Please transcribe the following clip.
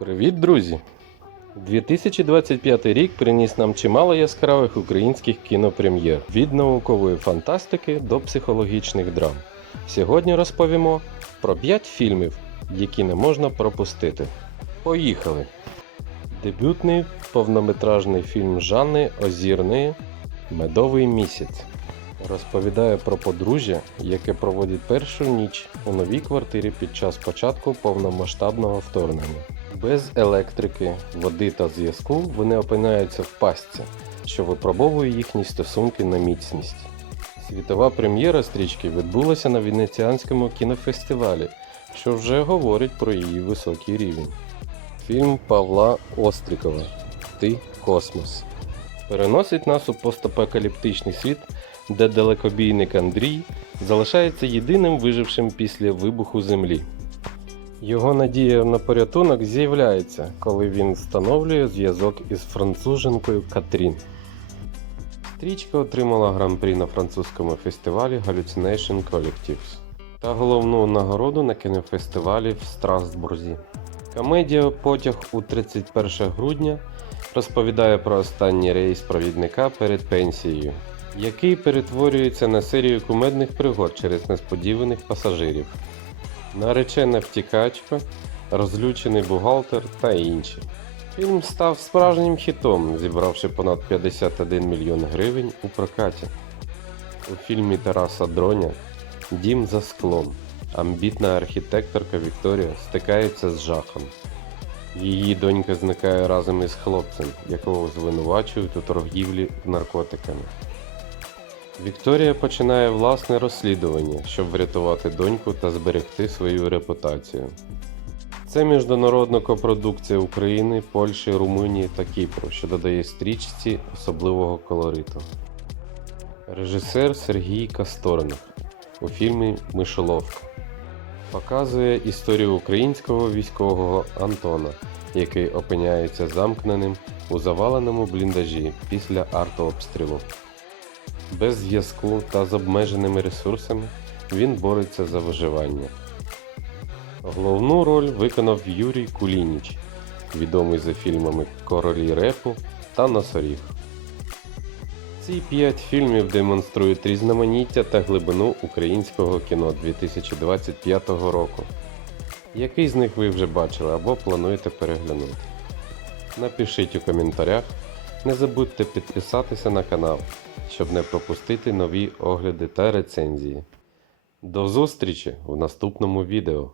Привіт, друзі! 2025 рік приніс нам чимало яскравих українських кінопрем'єр від наукової фантастики до психологічних драм. Сьогодні розповімо про 5 фільмів, які не можна пропустити. Поїхали! Дебютний повнометражний фільм Жанни Озірної Медовий місяць розповідає про подружжя, яке проводить першу ніч у новій квартирі під час початку повномасштабного вторгнення. Без електрики, води та зв'язку вони опиняються в пастці, що випробовує їхні стосунки на міцність. Світова прем'єра стрічки відбулася на Венеціанському кінофестивалі, що вже говорить про її високий рівень. Фільм Павла Острікова Ти космос переносить нас у постапокаліптичний світ, де далекобійник Андрій залишається єдиним вижившим після вибуху Землі. Його надія на порятунок з'являється, коли він встановлює зв'язок із француженкою Катрін. Стрічка отримала гран-прі на французькому фестивалі Hallucination Collectives та головну нагороду на кінофестивалі в Страсбурзі. Комедія Потяг у 31 грудня розповідає про останній рейс провідника перед пенсією, який перетворюється на серію кумедних пригод через несподіваних пасажирів. Наречена втікачка, розлючений бухгалтер та інші. Фільм став справжнім хітом, зібравши понад 51 мільйон гривень у прокаті. У фільмі Тараса Дроня Дім за склом. Амбітна архітекторка Вікторія стикається з жахом. Її донька зникає разом із хлопцем, якого звинувачують у торгівлі наркотиками. Вікторія починає власне розслідування, щоб врятувати доньку та зберегти свою репутацію. Це міжнародна копродукція України, Польщі, Румунії та Кіпру, що додає стрічці особливого колориту. Режисер Сергій Касторник у фільмі Мишоловка показує історію українського військового Антона, який опиняється замкненим у заваленому бліндажі після артобстрілу. Без зв'язку та з обмеженими ресурсами він бореться за виживання. Головну роль виконав Юрій Кулініч, відомий за фільмами Королі репу та Носоріг. Ці п'ять фільмів демонструють різноманіття та глибину українського кіно 2025 року. Який з них ви вже бачили або плануєте переглянути? Напишіть у коментарях. Не забудьте підписатися на канал, щоб не пропустити нові огляди та рецензії. До зустрічі в наступному відео!